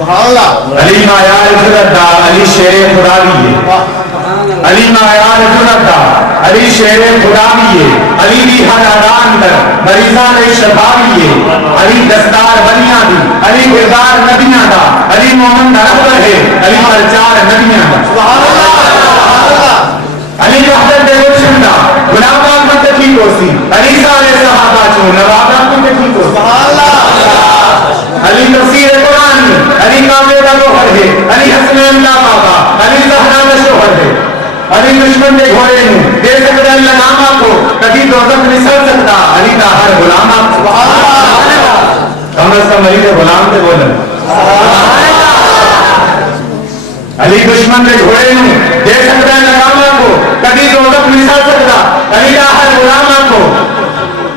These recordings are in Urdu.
علی معیار عزت دا علی شیر خدا بھی ہے علی معیار عزت دا علی شیر خدا بھی ہے علی دی ہر ادا اندر مریضاں دے شفا بھی ہے علی دستار بنیاں دی علی گردار نبیاں دا علی مومن دا رب ہے علی پرچار نبیاں دا علی وحدت دے روشن دا غلام احمد تکی کو سی علی سارے صحابہ چوں نواب کو تکی کو علی تفسیر قرآن علی کعبے کا گوہر ہے علی حسن اللہ بابا علی زہرا کا شوہر ہے علی دشمن کے گھوڑے ہوں دے سکتا اللہ نامہ کو کبھی دوزخ نہیں سل سکتا علی کا ہر غلام آپ کم از کم علی کے غلام سے بولن علی دشمن کے گھوڑے ہوں دے سکتا اللہ نامہ کو کبھی دوزخ نہیں سل سکتا علی کا ہر غلام آپ کو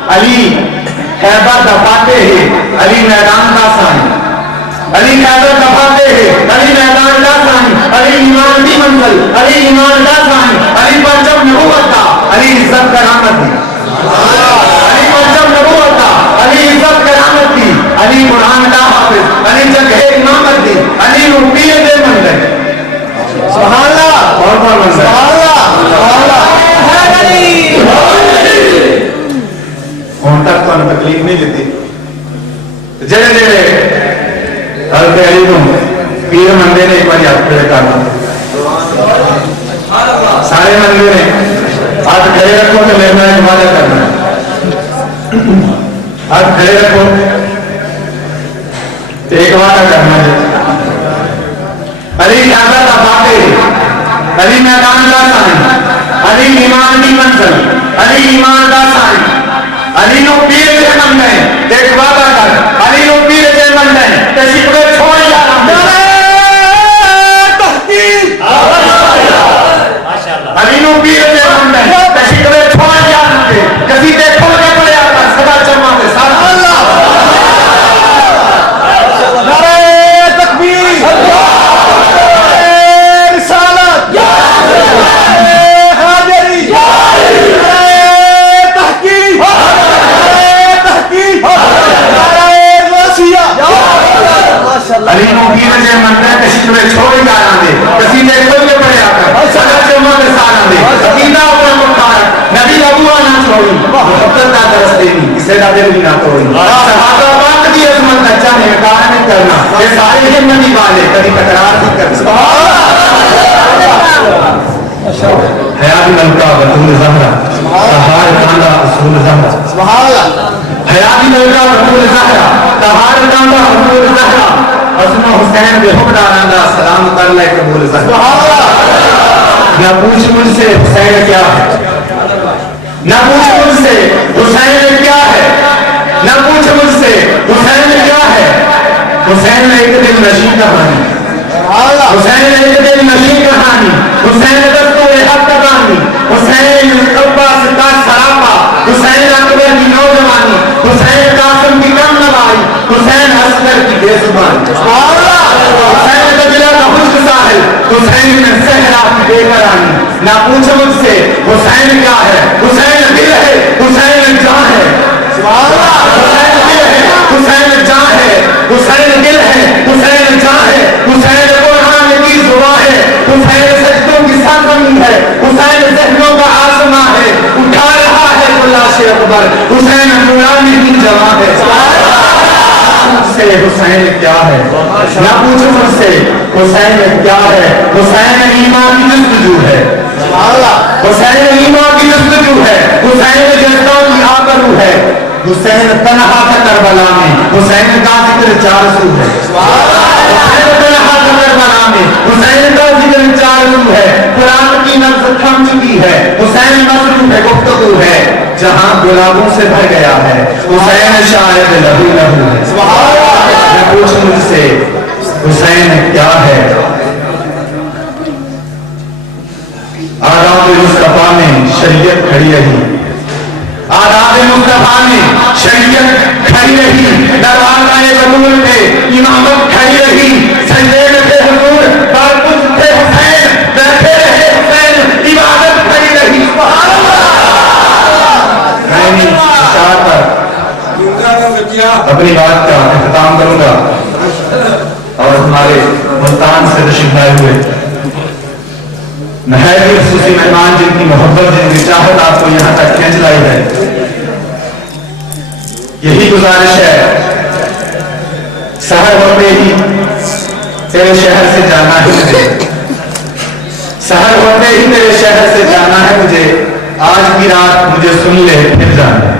علی خیبر دفاتے ہیں علی میدان کا سائن علی خیبر دفاتے ہیں علی میدان کا سائن علی ایمان کی منزل علی ایمان کا سائن علی پرچم نبوت کا علی عزت کرامت دی علی پرچم نبوت کا علی عزت کرامت دی علی قرآن کا حافظ علی جگہ امامت دی علی روپیے دے منزل سبحان اللہ اور منزل سبحان اللہ کون تک تو تکلیف نہیں دیتی جڑے جڑے حضرت علی کو پیر مندے نے ایک بار یاد کھڑے کرنا سارے مندے نے ہاتھ کھڑے رکھو تو میرے میں عبادت کرنا ہاتھ کھڑے رکھو ایک وعدہ کرنا ہے علی خیبر دفاتے علی میدان کا سائن علی ایمان کی منزل علی ایمان کا سائن علی نو پیر جے من گئے ایک وعدہ کر علی نو پیر جے من گئے تے شکوے چھوڑ جانا تحقیق علی نو پیر جے من گئے تے شکوے چھوڑ جانا کسی تے کھل کے پڑے آتا صدا چما دے سارا اللہ نعرہ تکبیر رسالت حاضری علی نو پیر جے منتے کسی میں چھوڑ جانا دے کسی نے کھل کے پڑے آکر سدا چما دے سارا دے عقیدہ اوپر مختار نبی ابو آنا چھوڑی محبت نہ درست دینی اسے نہ دل بھی نہ توڑی صحابہ پاک دی عظمت کا چاہے انکار نہیں کرنا یہ سارے ہمتی والے کبھی تکرار نہیں کرنا حیات ملکہ بطول زہرہ تہار کاندہ اصول زہرہ حیات ملکہ بطول زہرہ تہار کاندہ اصول زہرہ حسن حسین بے حکمرانہ سلام کر لے قبول زہرہ نہ پوچھ مجھ سے حسین کیا ہے نہ پوچھ مجھ سے حسین کیا ہے نہ پوچھ مجھ سے حسین کیا ہے حسین ایک دل نشین کہانی حسین ایک دل نشین کہانی حسین دستور حق تبانی حسین عباس کا سراپا حسین اکبر کی نوجوانی حسین قاسم کی کم نوائی حسین عسکر کی بے زبانی حسین دجلہ کا خشک ساحل حسین صحرا کی بے قراری نہ پوچھو مجھ سے حسین کیا ہے حسین دل ہے حسین جان ہے حسین دل ہے حسین جان ہے حسین دل ہے حسین جان ہے حسین قرآن کی زبان ہے حسین سجدوں کی سرزمین ہے حسین ذہنوں کا آسمان ہے اٹھا رہا ہے لاش اکبر حسین نورانی کی جوان ہے سے حسین کیا ہے نہ پوچھو مجھ سے حسین کیا ہے حسین ایمان کی جستجو ہے حسین ایمان کی جستجو ہے حسین جزدوں کی آبرو ہے حسین تنہا تھا کربلا میں حسین کا ذکر 400 ہے حسین تنہا تھا کربلا میں حسین کا ذکر 400 ہے قرآن کی نفس تھم چکی ہے حسین مصروف ہے گفتگو ہے جہاں گلابوں سے بھر گیا ہے حسین شاید لہو لہو ہے میں پوچھ مجھ سے حسین کیا ہے آداب مصطفیٰ میں شریعت کھڑی رہی آداب مصطفیٰ میں شریعت کھڑی رہی دروازہ قبول پہ امامت کھڑی رہی سجدے میں تھے حضور پر کچھ تھے حسین بیٹھے رہے حسین عبادت کھڑی رہی سبحان اللہ میں اشارہ پر اپنی بات کا اختتام کروں گا اور ہمارے ملتان سے تشریف لائے ہوئے نہایت ہی خصوصی مہمان، جن کی محبت، جن کی چاہت آپ کو یہاں تک کھینچ لائی ہے، یہی گزارش ہے، سحر ہوتے ہی تیرے شہر سے جانا ہے مجھے، سحر ہوتے ہی تیرے شہر سے جانا ہے مجھے، آج کی رات مجھے سن لے پھر جانا ہے۔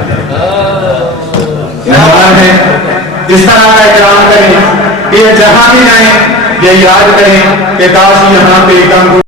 مہمان ہیں، اس طرح کا اکرام کریں کہ یہ جہاں بھی جائیں یہ یاد کریں کہ کاش یہاں پہ ایک